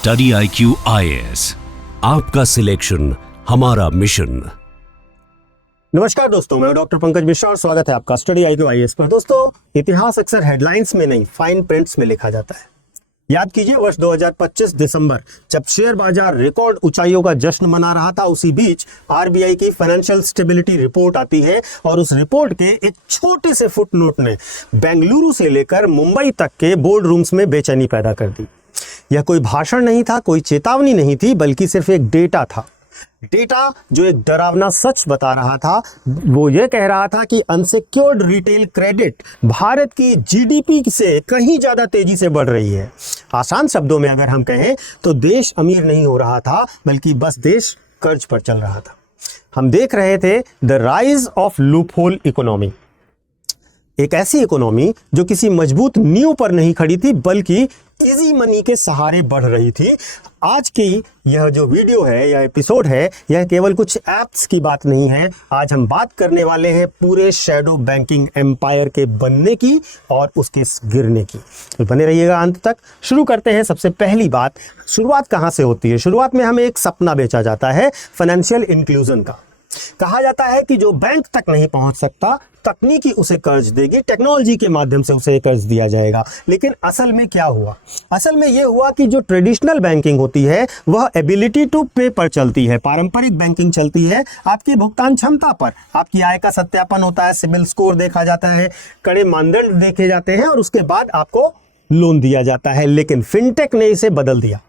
Study IQ IAS, आपका selection हमारा mission. नमस्कार दोस्तों, मैं डॉक्टर पंकज मिश्रा और स्वागत है आपका स्टडी IQ IAS पर। दोस्तों, इतिहास अक्सर हेडलाइंस में नहीं, फाइन प्रिंट्स में लिखा जाता है। याद कीजिए, वर्ष 2025 दिसंबर, जब शेयर बाजार रिकॉर्ड ऊंचाइयों का जश्न मना रहा था, उसी बीच RBI की फाइनेंशियल स्टेबिलिटी रिपोर्ट आती है और उस रिपोर्ट के एक छोटे से फुटनोट ने बेंगलुरु से लेकर मुंबई तक के बोर्ड रूम्स में बेचैनी पैदा कर दी। यह कोई भाषण नहीं था, कोई चेतावनी नहीं थी, बल्कि सिर्फ एक डेटा था। डेटा जो एक डरावना सच बता रहा था। वो ये कह रहा था कि अनसिक्योर्ड रिटेल क्रेडिट भारत की GDP से कहीं ज्यादा तेजी से बढ़ रही है। आसान शब्दों में अगर हम कहें तो देश अमीर नहीं हो रहा था, बल्कि बस देश कर्ज पर चल रहा था। हम देख रहे थे the rise of loophole economy, एक ऐसी इकोनॉमी जो किसी मजबूत नींव पर नहीं खड़ी थी, बल्कि इजी मनी के सहारे बढ़ रही थी। आज की यह जो वीडियो है, यह एपिसोड है, यह केवल कुछ ऐप्स की बात नहीं है। आज हम बात करने वाले हैं पूरे शैडो बैंकिंग एम्पायर के बनने की और उसके गिरने की। तो बने रहिएगा अंत तक। शुरू करते हैं। सबसे पहली बात, शुरुआत कहाँ से होती है? शुरुआत में हमें एक सपना बेचा जाता है फाइनेंशियल इंक्लूजन का। कहा जाता है कि जो बैंक तक नहीं पहुंच सकता, तकनीकी उसे कर्ज देगी, टेक्नोलॉजी के माध्यम से उसे कर्ज दिया जाएगा। लेकिन असल में क्या हुआ? असल में यह हुआ कि जो ट्रेडिशनल बैंकिंग होती है वह एबिलिटी टू पे पर चलती है। पारंपरिक बैंकिंग चलती है आपकी भुगतान क्षमता पर। आपकी आय का सत्यापन होता है, सिबिल स्कोर देखा जाता है, कड़े मानदंड देखे जाते हैं और उसके बाद आपको लोन दिया जाता है। लेकिन फिनटेक ने इसे बदल दिया।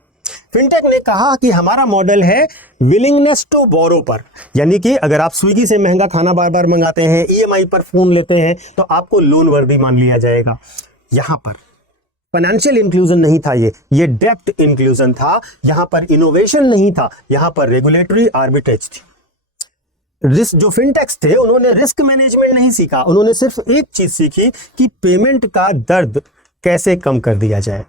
फिनटेक ने कहा कि हमारा मॉडल है विलिंगनेस टू बोरो पर, यानी कि अगर आप स्विगी से महंगा खाना बार बार मंगाते हैं, EMI पर फोन लेते हैं, तो आपको लोन वर्दी मान लिया जाएगा। यहां पर फाइनेंशियल इंक्लूजन नहीं था, ये डेप्ट इंक्लूजन था। यहां पर इनोवेशन नहीं था, यहां पर रेगुलेटरी आर्बिट्रेज थी। रिस्क जो फिनटेक्स थे, उन्होंने रिस्क मैनेजमेंट नहीं सीखा, उन्होंने सिर्फ एक चीज सीखी कि पेमेंट का दर्द कैसे कम कर दिया जाए।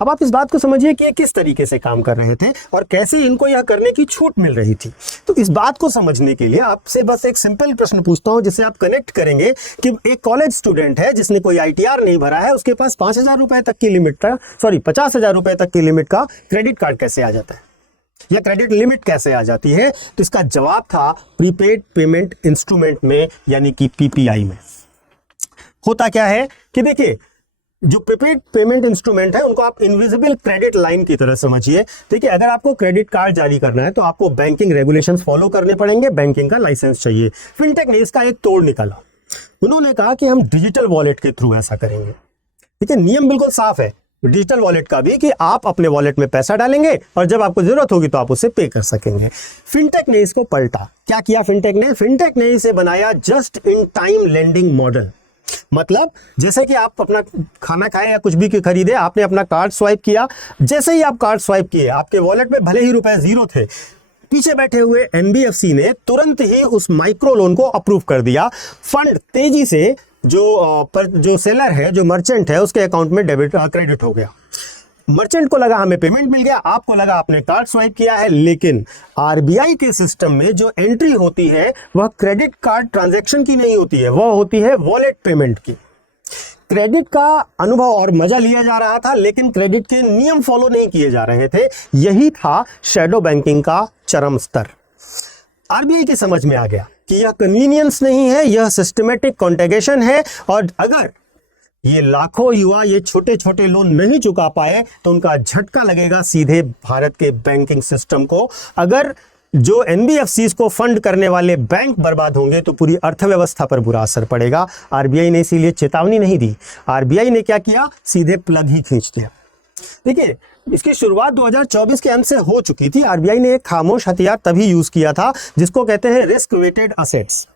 अब आप इस बात को समझिए कि ये किस तरीके से काम कर रहे थे और कैसे इनको यह करने की छूट मिल रही थी। तो इस बात को समझने के लिए आपसे बस एक सिंपल प्रश्न पूछता हूं, जिससे आप कनेक्ट करेंगे कि एक कॉलेज स्टूडेंट है जिसने कोई ITR नहीं भरा है, उसके पास 5,000 रुपए तक की लिमिट था, 50,000 रुपए तक की लिमिट का क्रेडिट कार्ड कैसे आ जाता है या क्रेडिट लिमिट कैसे आ जाती है? तो इसका जवाब था प्रीपेड पेमेंट इंस्ट्रूमेंट में, यानी कि PPI में। होता क्या है कि देखिए, जो प्रीपेड पेमेंट इंस्ट्रूमेंट है उनको आप इनविजिबल क्रेडिट लाइन की तरह समझिए। देखिए, अगर आपको क्रेडिट कार्ड जारी करना है तो आपको बैंकिंग रेगुलेशंस फॉलो करने पड़ेंगे, बैंकिंग का लाइसेंस चाहिए। फिनटेक ने इसका एक तोड़ निकाला। उन्होंने कहा कि हम डिजिटल वॉलेट के थ्रू ऐसा करेंगे। ठीक है, नियम बिल्कुल साफ है डिजिटल वॉलेट का भी, कि आप अपने वॉलेट में पैसा डालेंगे और जब आपको जरूरत होगी तो आप उससे पे कर सकेंगे। फिनटेक ने इसको पलटा। क्या किया फिनटेक ने इसे बनाया just in time lending model. मतलब जैसे कि आप अपना खाना खाए या कुछ भी खरीदे, आपने अपना कार्ड स्वाइप किया, जैसे ही आप कार्ड स्वाइप किए, आपके वॉलेट में भले ही रुपए जीरो थे, पीछे बैठे हुए NBFC ने तुरंत ही उस माइक्रो लोन को अप्रूव कर दिया। फंड तेजी से जो सेलर है, जो मर्चेंट है, उसके अकाउंट में क्रेडिट हो गया। मर्चेंट को लगा हमें पेमेंट मिल गया, आपको लगा आपने कार्ड स्वाइप किया है। लेकिन RBI के सिस्टम में जो एंट्री होती है वह क्रेडिट कार्ड ट्रांजैक्शन की नहीं होती है, वह होती है वॉलेट पेमेंट की। क्रेडिट का अनुभव और मजा लिया जा रहा था, लेकिन क्रेडिट के नियम फॉलो नहीं किए जा रहे थे। यही था शैडो बैंकिंग का चरम स्तर। RBI की समझ में आ गया कि यह कन्वीनियंस नहीं है, यह सिस्टमेटिक कॉन्टेगेशन है, और अगर ये लाखों युवा ये छोटे छोटे लोन नहीं चुका पाए तो उनका झटका लगेगा सीधे भारत के बैंकिंग सिस्टम को। अगर जो NBFCs को फंड करने वाले बैंक बर्बाद होंगे तो पूरी अर्थव्यवस्था पर बुरा असर पड़ेगा। RBI ने इसीलिए चेतावनी नहीं दी। RBI ने क्या किया? सीधे प्लग ही खींच दिया। देखिए, इसकी शुरुआत 2024 के अंत से हो चुकी थी। RBI ने एक खामोश हथियार तभी यूज किया था जिसको कहते हैं रिस्क वेटेड असेट्स,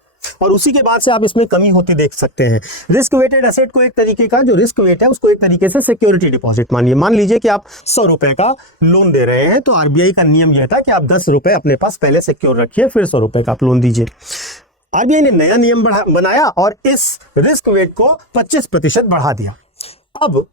और उसी के बाद से आप इसमें कमी होती देख सकते हैं। रिस्क वेटेड एसेट को एक तरीके का, जो रिस्क वेट है उसको एक तरीके से सिक्योरिटी डिपॉजिट मानिए। मान लीजिए कि आप 100 रुपए का लोन दे रहे हैं, तो RBI का नियम यह था कि आप 10 रुपए अपने पास पहले सिक्योर रखिए, फिर 100 रुपए का आप लोन दीजिए। RBI ने नया नियम बनाया और इस रिस्क वेट को 25% बढ़ा दिया। अब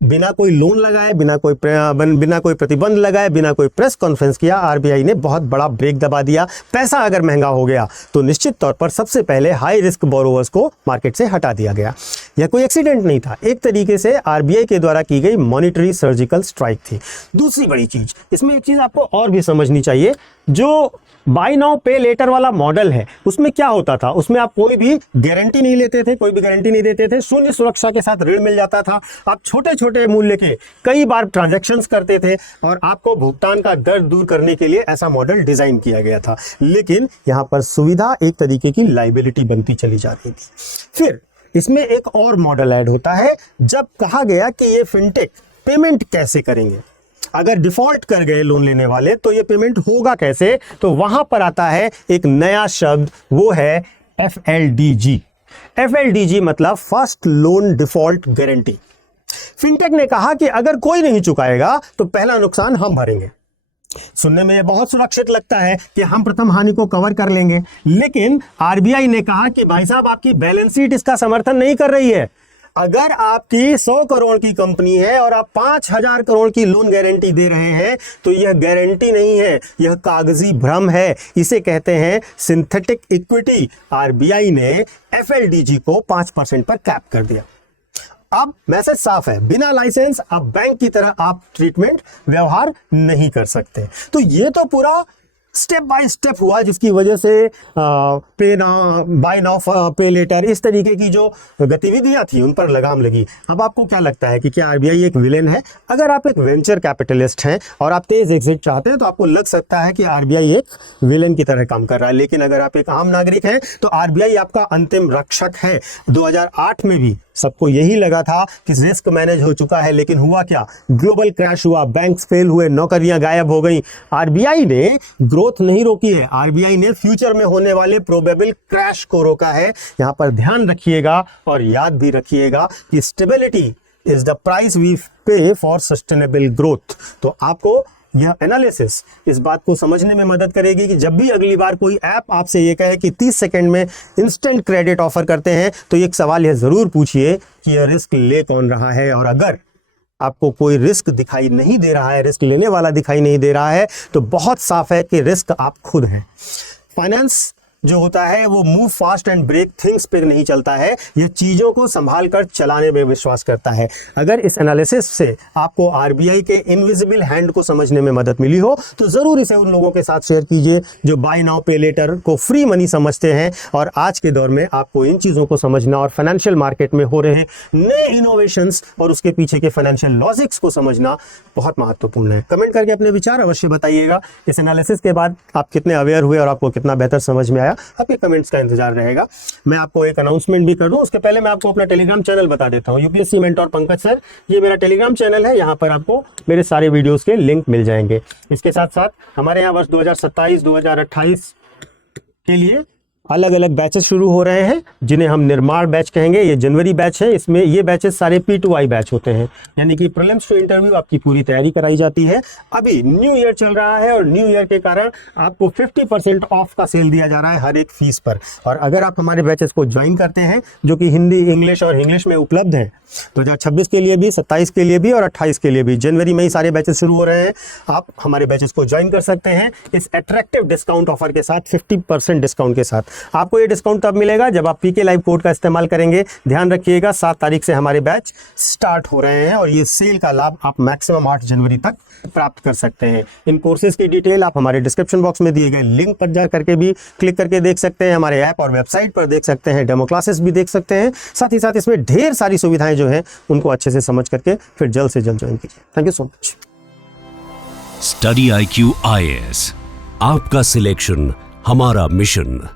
बिना कोई लोन लगाए, बिना कोई प्रतिबंध लगाए, बिना कोई प्रेस कॉन्फ्रेंस किया आरबीआई ने बहुत बड़ा ब्रेक दबा दिया। पैसा अगर महंगा हो गया तो निश्चित तौर पर सबसे पहले हाई रिस्क बोरोवर्स को मार्केट से हटा दिया गया। यह कोई एक्सीडेंट नहीं था, एक तरीके से आरबीआई के द्वारा की गई मॉनिटरी सर्जिकल स्ट्राइक थी। दूसरी बड़ी चीज, इसमें एक चीज आपको और भी समझनी चाहिए, जो बाय नाउ पे लेटर वाला मॉडल है उसमें क्या होता था, उसमें आप कोई भी गारंटी नहीं लेते थे, कोई भी गारंटी नहीं देते थे, शून्य सुरक्षा के साथ ऋण मिल जाता था। आप छोटे छोटे मूल्य के कई बार ट्रांजैक्शंस करते थे और आपको भुगतान का दर्द दूर करने के लिए ऐसा मॉडल डिजाइन किया गया था। लेकिन यहां पर सुविधा एक तरीके की लाइबिलिटी बनती चली जाती थी। फिर इसमें एक और मॉडल ऐड होता है, जब कहा गया कि ये फिनटेक पेमेंट कैसे करेंगे, अगर डिफॉल्ट कर गए लोन लेने वाले तो ये पेमेंट होगा कैसे, तो वहां पर आता है एक नया शब्द, वो है FLDG। FLDG मतलब first loan default guarantee. Fintech ने कहा कि अगर कोई नहीं चुकाएगा तो पहला नुकसान हम भरेंगे। सुनने में ये बहुत सुरक्षित लगता है कि हम प्रथम हानि को कवर कर लेंगे, लेकिन आरबीआई ने कहा कि भाई साहब आपकी बैलेंस शीट इसका समर्थन नहीं कर रही है। अगर आपकी 100 करोड़ की कंपनी है और आप 5000 करोड़ की लोन गारंटी दे रहे हैं तो यह गारंटी नहीं है, यह कागजी भ्रम है, इसे कहते हैं सिंथेटिक इक्विटी। आरबीआई ने एफएलडीजी को 5% पर कैप कर दिया। अब मैसेज साफ है, बिना लाइसेंस अब बैंक की तरह आप ट्रीटमेंट व्यवहार नहीं कर सकते। तो ये तो पूरा स्टेप बाय स्टेप हुआ, जिसकी वजह से बाय नाउ पे लेटर इस तरीके की जो गतिविधियां थी उन पर लगाम लगी। अब आपको क्या लगता है कि क्या आरबीआई एक विलेन है? अगर आप एक वेंचर कैपिटलिस्ट हैं और आप तेज एग्जिट चाहते हैं तो आपको लग सकता है कि आरबीआई एक विलेन की तरह काम कर रहा है, लेकिन अगर आप एक आम नागरिक हैं तो आरबीआई आपका अंतिम रक्षक है। 2008 में भी सबको यही लगा था कि रिस्क मैनेज हो चुका है, लेकिन हुआ क्या? ग्लोबल क्रैश हुआ, बैंक्स फेल हुए, नौकरियां गायब हो गई। आरबीआई ने ग्रोथ नहीं रोकी है, आरबीआई ने फ्यूचर में होने वाले प्रोबेबल क्रैश को रोका है। यहां पर ध्यान रखिएगा और याद भी रखिएगा कि stability is the price we pay for sustainable growth. तो आपको यह एनालिसिस इस बात को समझने में मदद करेगी कि जब भी अगली बार कोई ऐप आपसे ये कहे कि 30 सेकंड में इंस्टेंट क्रेडिट ऑफर करते हैं तो एक सवाल यह जरूर पूछिए कि यह रिस्क ले कौन रहा है। और अगर आपको कोई रिस्क दिखाई नहीं दे रहा है, रिस्क लेने वाला दिखाई नहीं दे रहा है, तो बहुत साफ है कि रिस्क आप खुद हैं। फाइनेंस जो होता है वो move fast and break things पे नहीं चलता है, ये चीज़ों को संभाल कर चलाने में विश्वास करता है। अगर इस एनालिसिस से आपको आरबीआई के इनविजिबल हैंड को समझने में मदद मिली हो तो ज़रूर इसे उन लोगों के साथ शेयर कीजिए जो बाय नाउ पे लेटर को फ्री मनी समझते हैं। और आज के दौर में आपको इन चीज़ों को समझना और फाइनेंशियल मार्केट में हो रहे नए इनोवेशंस और उसके पीछे के फाइनेंशियल लॉजिक्स को समझना बहुत महत्वपूर्ण है। कमेंट करके अपने विचार अवश्य बताइएगा। इस एनालिसिस के बाद आप कितने अवेयर हुए और आपको कितना बेहतर समझ में आया, आपके कमेंट्स का इंतजार रहेगा। मैं आपको एक अनाउंसमेंट भी कर दूं, उसके पहले मैं आपको अपना टेलीग्राम चैनल बता देता हूं। यूपीएससी मेंटोर पंकज सर, ये मेरा टेलीग्राम चैनल है, यहाँ पर आपको मेरे सारे वीडियोस के लिंक मिल जाएंगे। इसके साथ साथ हमारे यहाँ वर्ष 2027-2028 के लिए अलग अलग बैचेस शुरू हो रहे हैं, जिन्हें हम निर्माण बैच कहेंगे। ये जनवरी बैच है, इसमें ये बैचेस सारे P2I बैच होते हैं, यानी कि प्रीलिम्स टू इंटरव्यू आपकी पूरी तैयारी कराई जाती है। अभी न्यू ईयर चल रहा है और न्यू ईयर के कारण आपको 50% ऑफ का सेल दिया जा रहा है हर एक फीस पर। और अगर आप हमारे बैचेस को ज्वाइन करते हैं जो कि हिंदी, इंग्लिश और इंग्लिश में उपलब्ध हैं, 2026 के लिए भी, 27 के लिए भी और 28 के लिए भी, जनवरी में ही सारे बैचेस शुरू हो रहे हैं। आप हमारे बैचेस को ज्वाइन कर सकते हैं इस अट्रैक्टिव डिस्काउंट ऑफर के साथ, 50% डिस्काउंट के साथ। आपको ये डिस्काउंट तब मिलेगा जब आप पीके लाइव कोड का इस्तेमाल करेंगे। ध्यान रखिएगा, 7 तारीख से हमारे बैच स्टार्ट हो रहे हैं और ये सेल का लाभ आप मैक्सिमम 8 जनवरी तक प्राप्त कर सकते हैं। इन कोर्सेज की डिटेल आप हमारे डिस्क्रिप्शन बॉक्स में दिए गए लिंक पर जा करके भी क्लिक करके देख सकते हैं, हमारे ऐप और वेबसाइट पर देख सकते हैं, डेमो क्लासेस भी देख सकते हैं। साथ ही साथ इसमें ढेर सारी सुविधाएं जो हैं उनको अच्छे से समझ करके फिर जल्द से जल्द ज्वाइन कीजिए। Thank you so much. Study IQ IAS, आपका सिलेक्शन हमारा मिशन।